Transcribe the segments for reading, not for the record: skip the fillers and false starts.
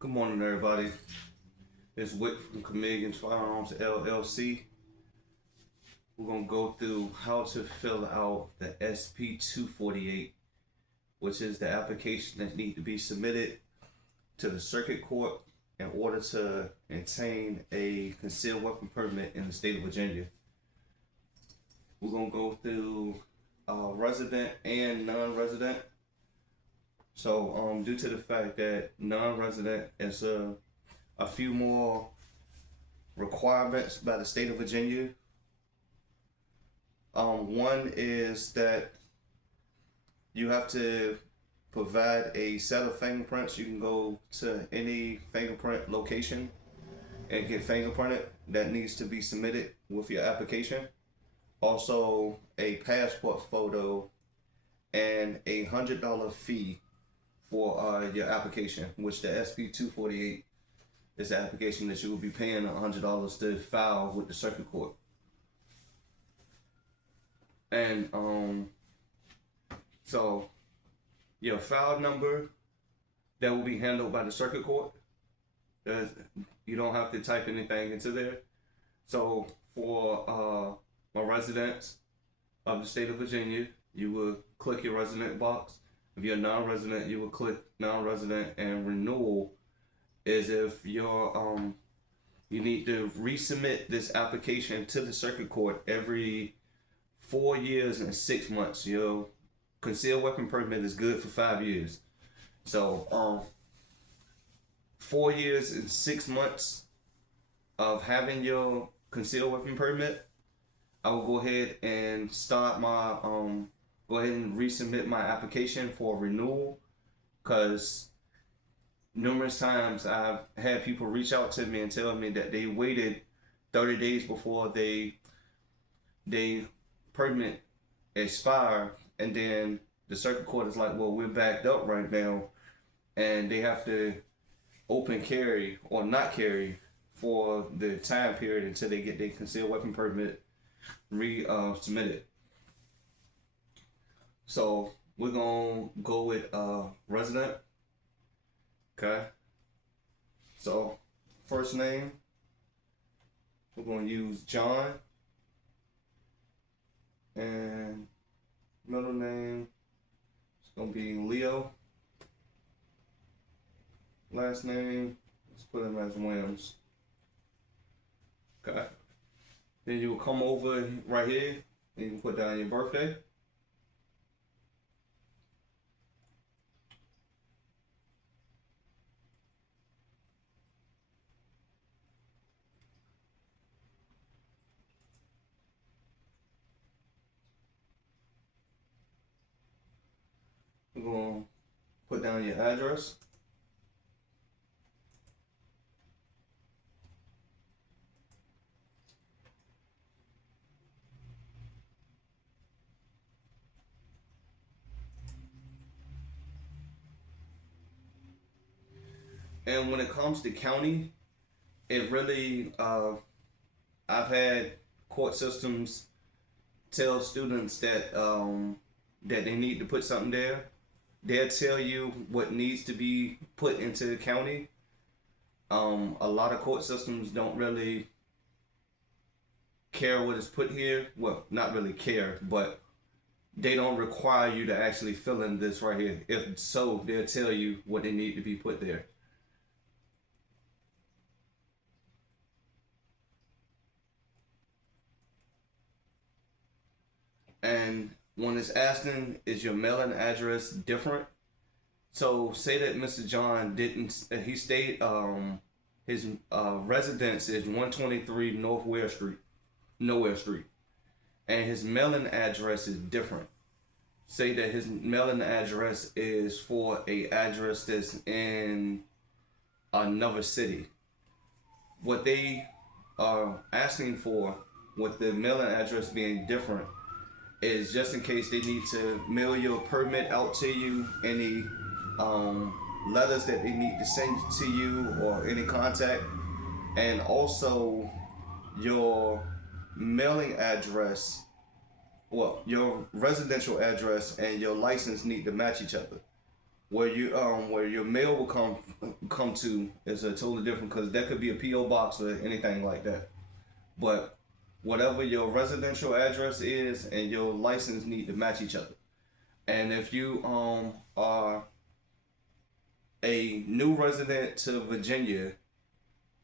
Good morning, everybody. It's Wick from Chameleon's Firearms LLC. We're going to go through how to fill out the SP248, which is the application that needs to be submitted to the circuit court in order to obtain a concealed weapon permit in the state of Virginia. We're going to go through resident and non-resident. So, due to the fact that non-resident is a few more requirements by the state of Virginia. One is that you have to provide a set of fingerprints. You can go to any fingerprint location and get fingerprinted. That needs to be submitted with your application. Also, a passport photo and $100 fee for your application, which the SP248 is the application that you will be paying $100 to file with the circuit court. And so your file number, that will be handled by the circuit court. You don't have to type anything into there. So for my residents of the state of Virginia, you will click your resident box. If you're a non-resident, you will click non-resident, and renewal is if you're you need to resubmit this application to the circuit court every 4 years and 6 months. Your concealed weapon permit is good for 5 years. So 4 years and 6 months of having your concealed weapon permit, I will go ahead and start my go ahead and resubmit my application for renewal, because numerous times I've had people reach out to me and tell me that they waited 30 days before they permit expire, and then the circuit court is like, well, we're backed up right now, and they have to open carry or not carry for the time period until they get their concealed weapon permit submitted. So we're gonna go with resident. Okay. So first name, we're gonna use John, and middle name, it's gonna be Leo. Last name, let's put him as Williams. Okay. Then you will come over right here and you can put down your birthday. We're going to put down your address. And when it comes to county, it really, I've had court systems tell students that that they need to put something there. They'll tell you what needs to be put into the county. A lot of court systems don't really care what is put here. Well, not really care, but they don't require you to actually fill in this right here. If so, they'll tell you what they need to be put there. And when it's asking, is your mailing address different? So say that Mr. John didn't, he stayed, his residence is 123 Nowhere Street, and his mailing address is different. Say that his mailing address is for a address that's in another city. What they are asking for, with the mailing address being different, is just in case they need to mail your permit out to you, any letters that they need to send to you, or any contact, and also your mailing address, well, your residential address and your license need to match each other. where your mail will come to is a totally different, because that could be a PO box or anything like that. But whatever your residential address is and your license need to match each other. And if you are a new resident to Virginia,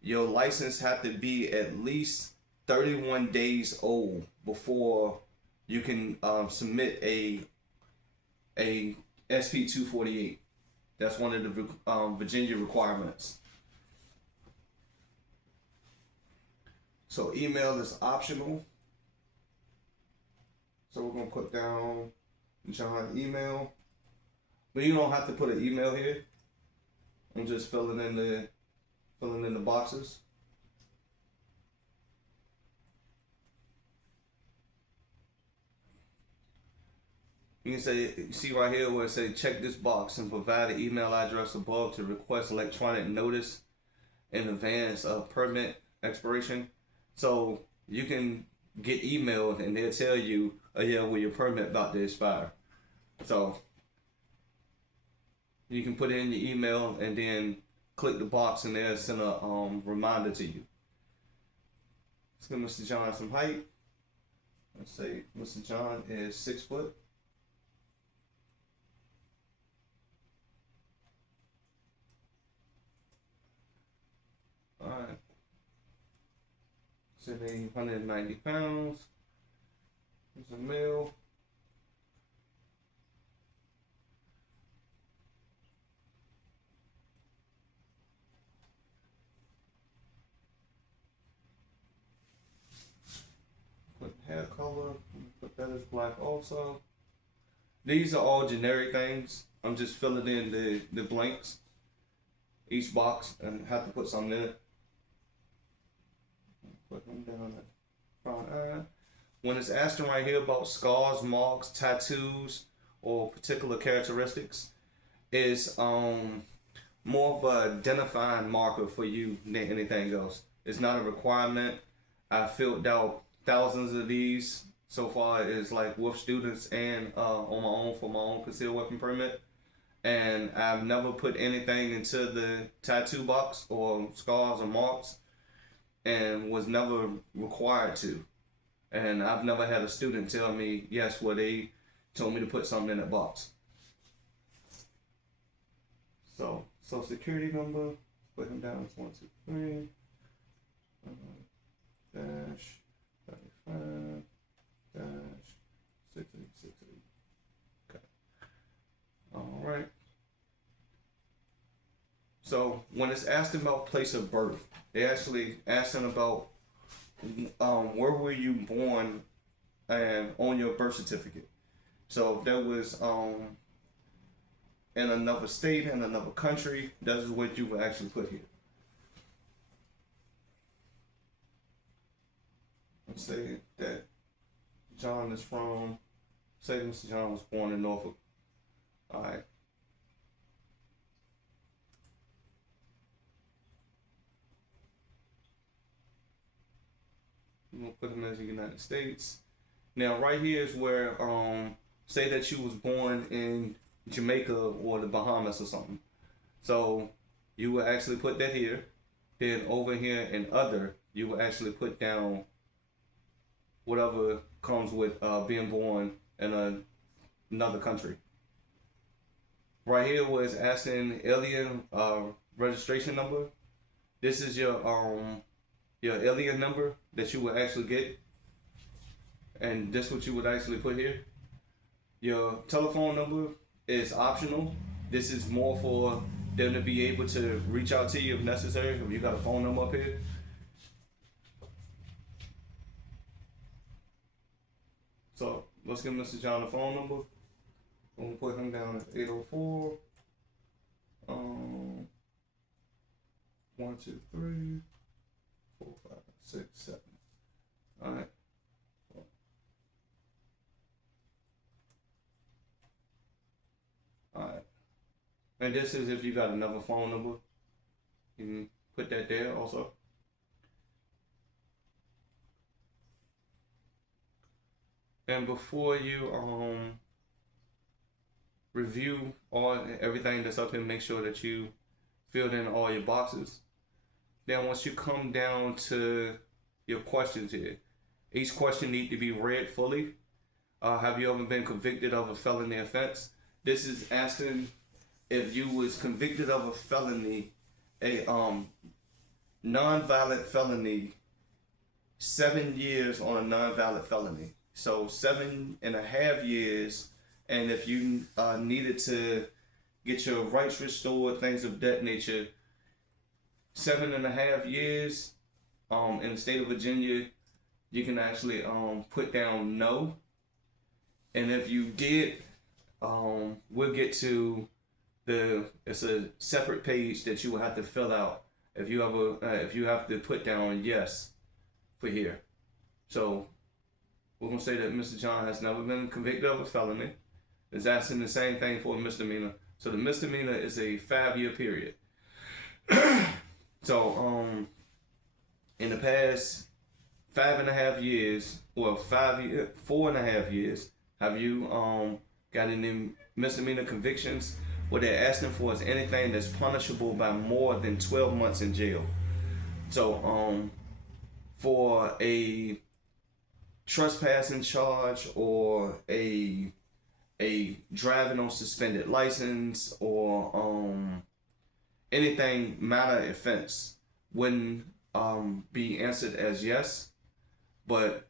your license have to be at least 31 days old before you can submit a SP248. That's one of the Virginia requirements. So email is optional. So we're gonna put down John email, but you don't have to put an email here. I'm just filling in the boxes. You can say, see right here where it says check this box and provide an email address above to request electronic notice in advance of permit expiration. So you can get emailed and they'll tell you, oh yeah, well your permit about to expire. So you can put in your email and then click the box and they'll send a reminder to you. Let's give Mr. John some height. Let's say Mr. John is 6 foot. Alright. Say 190 pounds. He's a male. Put hair color. Put that as black also. These are all generic things. I'm just filling in the blanks. Each box and have to put something in it. Put them down at front eye. When it's asking right here about scars, marks, tattoos, or particular characteristics, is more of an identifying marker for you than anything else. It's not a requirement. I filled out thousands of these so far. Is like with students and on my own for my own concealed weapon permit. And I've never put anything into the tattoo box or scars or marks, and was never required to. And I've never had a student tell me, yes, well, they told me to put something in that box. So, social security number, put them down as 123 dash 35 dash 6868. Okay. All right. So when it's asking about place of birth, they actually asking about where were you born and on your birth certificate. So if that was in another state, in another country, that is what you would actually put here. Let's say that John is from, say Mr. John was born in Norfolk. All right. I'm gonna put him as the United States. Now, right here is where, say that you was born in Jamaica or the Bahamas or something. So you would actually put that here. Then over here in other, you would actually put down whatever comes with being born in another country. Right here was asking alien registration number. This is your alien number that you would actually get, and this what you would actually put here. Your telephone number is optional. This is more for them to be able to reach out to you if necessary. If you got a phone number up here. So let's give Mr. John a phone number. I'm gonna put him down at 804 1 2 3 4 5 6 7. All right. All right. And this is if you got another phone number, you can put that there also. And before you review everything that's up here, make sure that you filled in all your boxes. Then once you come down to your questions here, each question needs to be read fully. Have you ever been convicted of a felony offense? This is asking if you was convicted of a felony, a non-violent felony, 7 years on a non-violent felony. So 7.5 years, and if you needed to get your rights restored, things of that nature, 7.5 years. In the state of Virginia, you can actually put down no. And if you did, we'll get to it's a separate page that you will have to fill out if you have to put down yes for here. So we're gonna say that Mr. John has never been convicted of a felony. It's asking the same thing for a misdemeanor. So the misdemeanor is a 5-year period. So in the past 5.5 years, well 4.5 years, have you got any misdemeanor convictions? What they're asking for is anything that's punishable by more than 12 months in jail. So for a trespassing charge or a driving on suspended license or anything minor offense wouldn't be answered as yes, but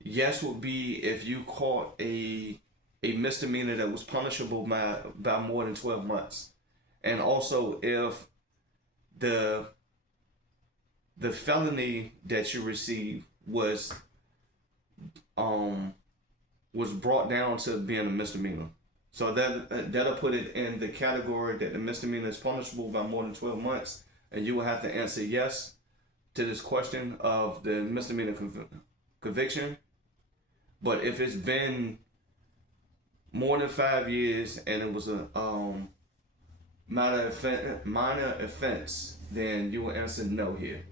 yes would be if you caught a misdemeanor that was punishable by more than 12 months. And also if the felony that you received was brought down to being a misdemeanor. So that'll put it in the category that the misdemeanor is punishable by more than 12 months, and you will have to answer yes to this question of the misdemeanor conviction. But if it's been more than 5 years and it was a minor offense, then you will answer no here.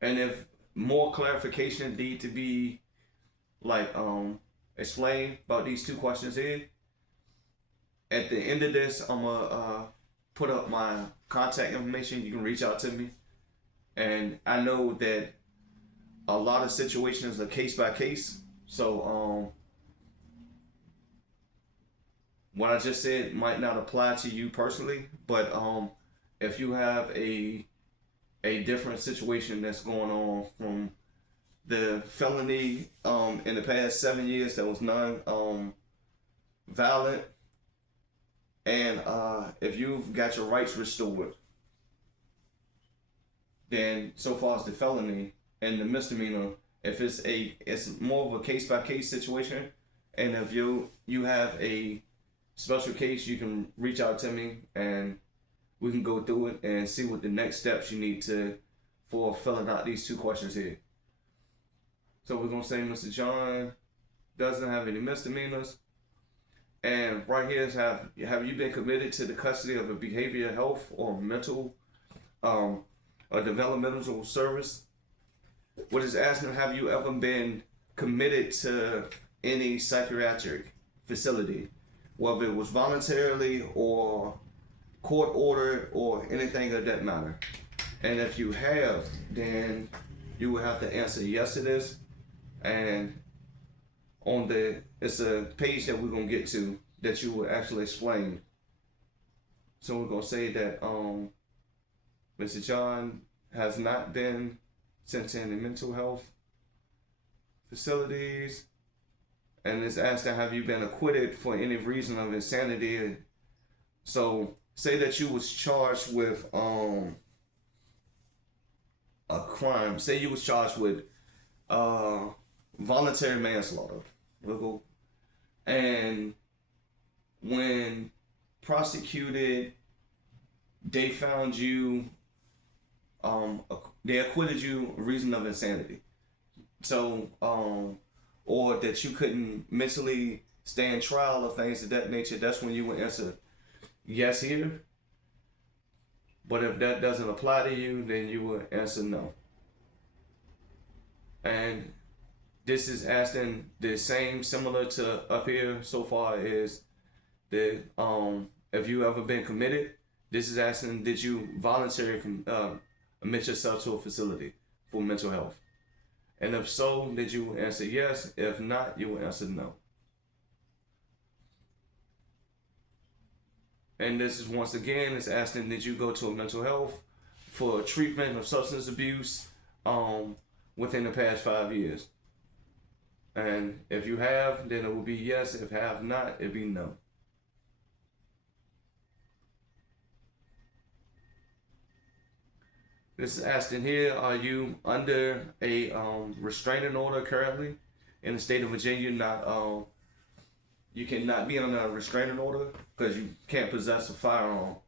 And if more clarification need to be explained about these two questions here, at the end of this, I'm gonna put up my contact information. You can reach out to me. And I know that a lot of situations are case by case. So what I just said might not apply to you personally, but if you have a different situation that's going on from the felony in the past 7 years that was non-violent, and if you've got your rights restored, then so far as the felony and the misdemeanor, if it's more of a case-by-case situation, and if you have a special case, you can reach out to me and we can go through it and see what the next steps you need for filling out these two questions here. So we're gonna say Mr. John doesn't have any misdemeanors, and right here is have you been committed to the custody of a behavioral health or mental or developmental service? What is asking, have you ever been committed to any psychiatric facility, whether it was voluntarily or court ordered or anything of that matter? And if you have, then you will have to answer yes to this. And it's a page that we're gonna get to that you will actually explain. So we're gonna say that Mr. John has not been sent to any mental health facilities, and it's asking, have you been acquitted for any reason of insanity? So say that you was charged with a crime. Say you was charged with voluntary manslaughter. And when prosecuted, they found you, they acquitted you of reason of insanity. So, or that you couldn't mentally stand trial or things of that nature, that's when you would answer yes here. But if that doesn't apply to you, then you would answer no. And This is asking the same, similar to up here so far, is the if you ever been committed. This is asking, did you voluntarily admit yourself to a facility for mental health? And if so, did you answer yes? If not, you will answer no. And this is once again, it's asking, did you go to a mental health for treatment of substance abuse within the past 5 years? And if you have, then it will be yes. If have not, it'll be no. This is asking here, are you under a restraining order currently in the state of Virginia? Not you cannot be under a restraining order because you can't possess a firearm.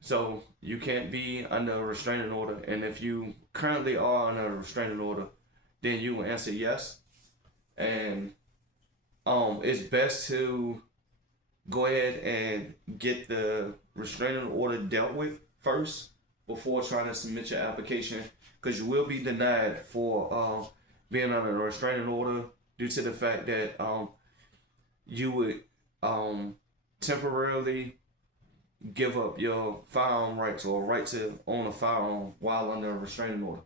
So you can't be under a restraining order, and if you currently are under a restraining order, then you will answer yes. And it's best to go ahead and get the restraining order dealt with first before trying to submit your application, because you will be denied for being under a restraining order due to the fact that you would temporarily give up your firearm rights or right to own a firearm while under a restraining order.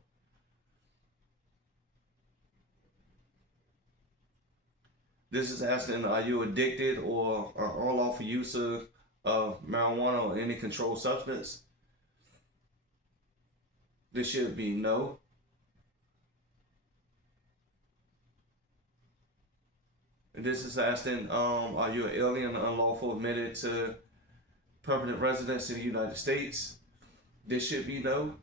This is asking, are you addicted or unlawful use of marijuana or any controlled substance? This should be no. This is asking, are you an alien or unlawful admitted to permanent residence in the United States? This should be no.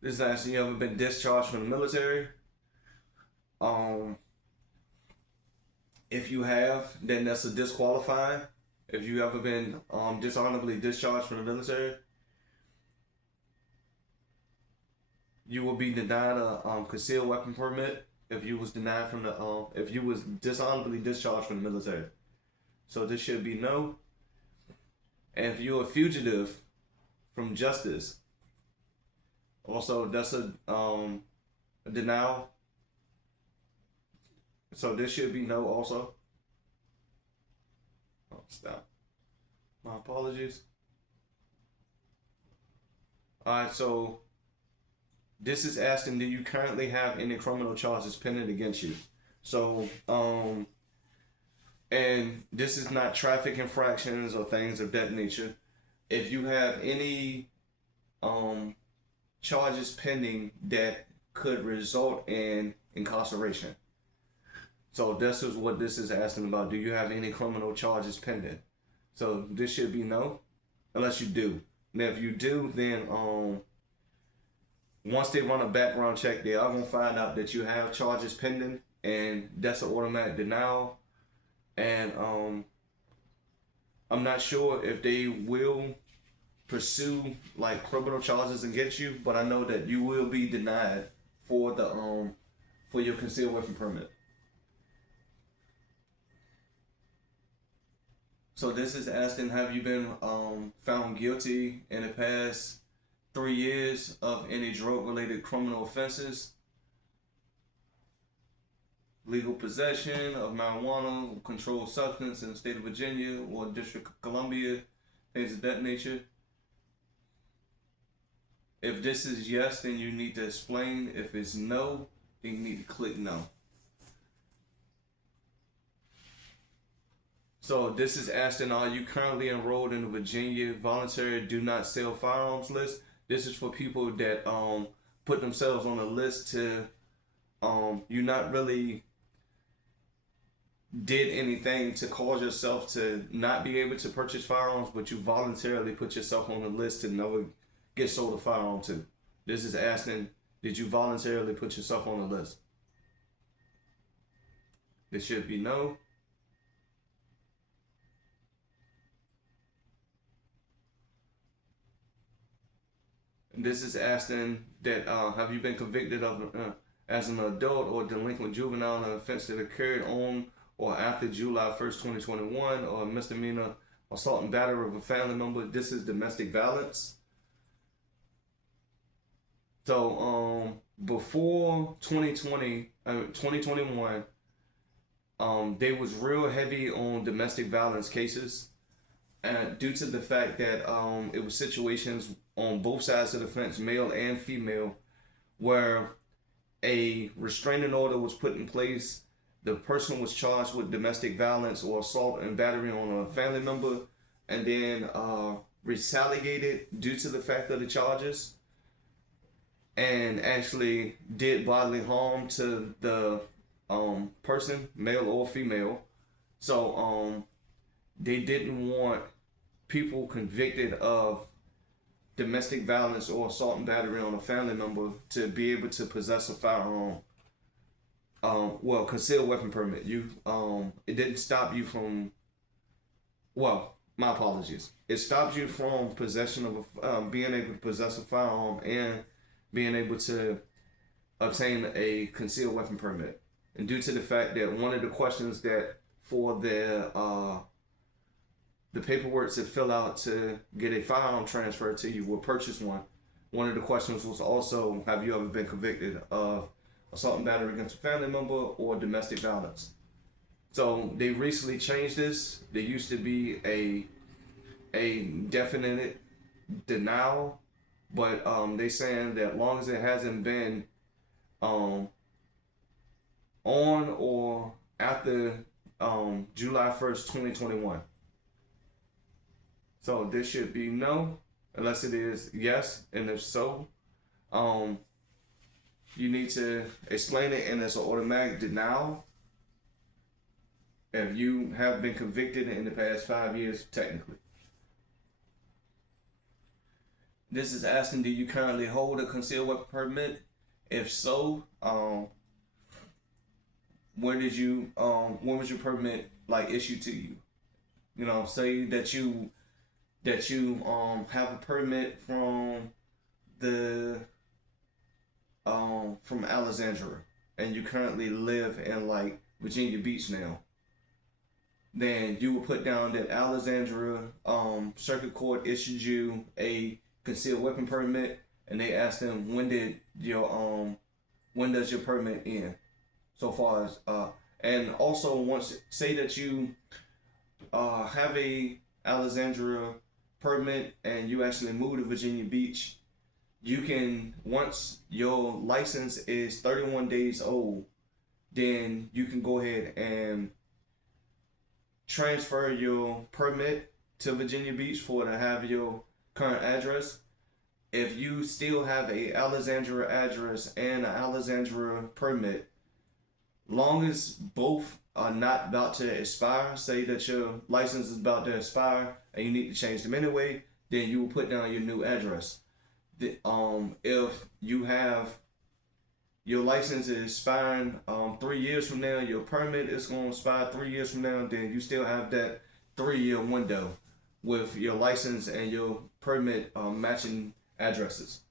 This is asking, you ever been discharged from the military? If you have, then that's a disqualifying. If you ever been dishonorably discharged from the military, you will be denied a concealed weapon permit if you was denied from the if you was dishonorably discharged from the military. So this should be no. And if you're a fugitive from justice, also that's a denial. So this should be no also. Oh, stop. My apologies. Alright, so this is asking, do you currently have any criminal charges pending against you? So, and this is not traffic infractions or things of that nature. If you have any charges pending that could result in incarceration. So this is what this is asking about. Do you have any criminal charges pending? So this should be no, unless you do. Now if you do, then once they run a background check, they are gonna find out that you have charges pending, and that's an automatic denial. And I'm not sure if they will pursue like criminal charges against you, but I know that you will be denied for the for your concealed weapon permit. So this is asking, have you been found guilty in the past 3 years of any drug-related criminal offenses? Legal possession of marijuana, controlled substance in the state of Virginia or District of Columbia, things of that nature. If this is yes, then you need to explain. If it's no, then you need to click no. So this is asking, are you currently enrolled in the Virginia Voluntary Do Not Sell Firearms list? This is for people that put themselves on a list to you not really did anything to cause yourself to not be able to purchase firearms, but you voluntarily put yourself on the list to never get sold a firearm to. This is asking, did you voluntarily put yourself on the list? This should be no. This is asking that have you been convicted of as an adult or delinquent juvenile an offense that occurred on or after July 1st, 2021, or a misdemeanor assault and battery of a family member. This is domestic violence. So before 2021, they was real heavy on domestic violence cases, due to the fact that it was situations on both sides of the fence, male and female, where a restraining order was put in place. The person was charged with domestic violence or assault and battery on a family member, and then retaliated due to the fact of the charges, and actually did bodily harm to the person, male or female. So they didn't want people convicted of domestic violence or assault and battery on a family member to be able to possess a firearm. Well, concealed weapon permit. It didn't stop you from. Well, my apologies. It stopped you from possession of being able to possess a firearm and being able to obtain a concealed weapon permit. And due to the fact that one of the questions that for the paperwork to fill out to get a firearm transferred to you or purchase one of the questions was also, have you ever been convicted of assault and battery against a family member or domestic violence? So they recently changed this. There used to be a definite denial, but they saying that long as it hasn't been on or after July 1st, 2021. So this should be no, unless it is yes, and if so, you need to explain it, and it's an automatic denial if you have been convicted in the past 5 years, technically. This is asking, do you currently hold a concealed weapon permit? If so, when was your permit issued to you? You know, say that you have a permit from from Alexandria, and you currently live in Virginia Beach now. Then you will put down that Alexandria Circuit Court issued you a concealed weapon permit, and they asked them, when does your permit end? So far as and also, once say that you have a Alexandria permit and you actually move to Virginia Beach, you can, once your license is 31 days old, then you can go ahead and transfer your permit to Virginia Beach for to have your current address. If you still have a Alexandria address and an Alexandria permit, long as both are not about to expire, say that your license is about to expire and you need to change them anyway, then you will put down your new address. If you have your license is expiring 3 years from now, your permit is going to expire 3 years from now, then you still have that 3-year window with your license and your permit matching addresses.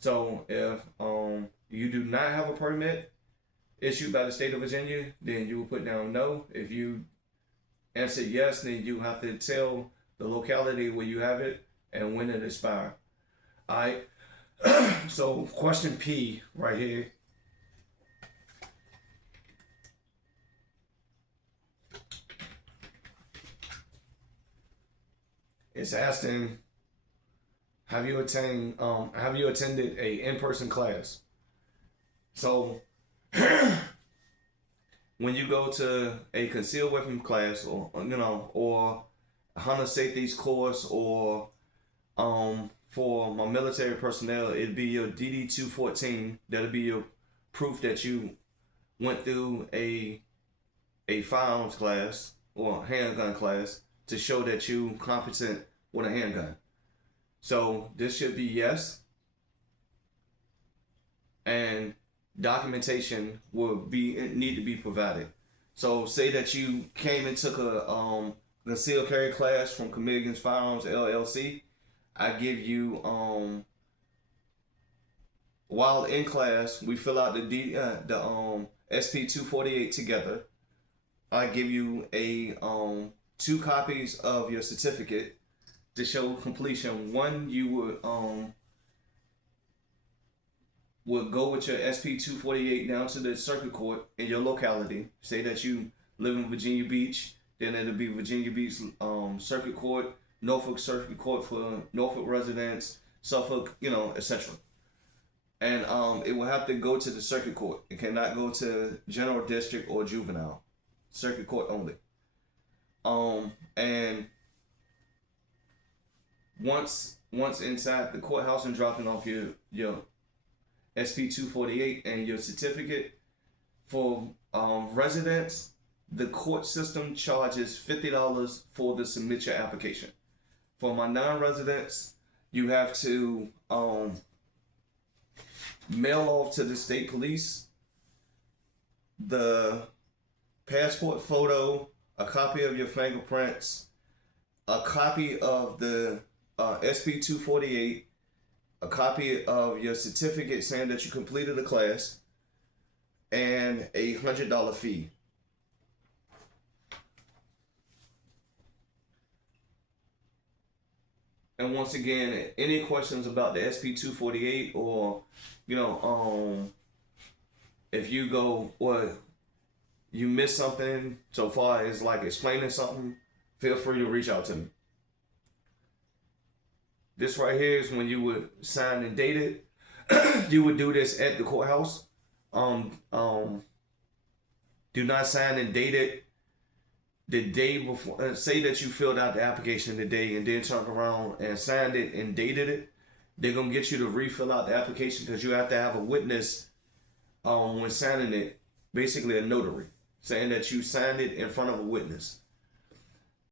So if you do not have a permit issued by the state of Virginia, then you will put down no. If you answer yes, then you have to tell the locality where you have it and when it expires. All right. So question P right here. It's asking, have you attended a in-person class? So when you go to a concealed weapon class, or a hunter safety course, or for my military personnel, it'd be your DD-214. That'll be your proof that you went through a firearms class or handgun class to show that you competent with a handgun. So this should be yes. And documentation will need to be provided. So say that you came and took a concealed carry class from Committee Against Firearms LLC. I give you while in class, we fill out the SP248 together. I give you a 2 copies of your certificate to show completion. One, you would go with your SP248 down to the circuit court in your locality. Say that you live in Virginia Beach, then it'll be Virginia Beach Circuit Court, Norfolk Circuit Court for Norfolk residents, Suffolk, etc. And it will have to go to the circuit court. It cannot go to general district or juvenile. Circuit court only. And once inside the courthouse and dropping off your SP248 and your certificate for residents, the court system charges $50 for the submit your application. For my non-residents, you have to mail off to the state police the passport photo, a copy of your fingerprints, a copy of the SP248, a copy of your certificate saying that you completed the class, and a $100 fee. And once again, any questions about the SP248 or, if you go or you miss something so far as like explaining something, feel free to reach out to me. This right here is when you would sign and date it. You would do this at the courthouse. Do not sign and date it the day before. Say that you filled out the application today and then turned around and signed it and dated it. They're gonna get you to refill out the application because you have to have a witness when signing it, basically a notary, saying that you signed it in front of a witness.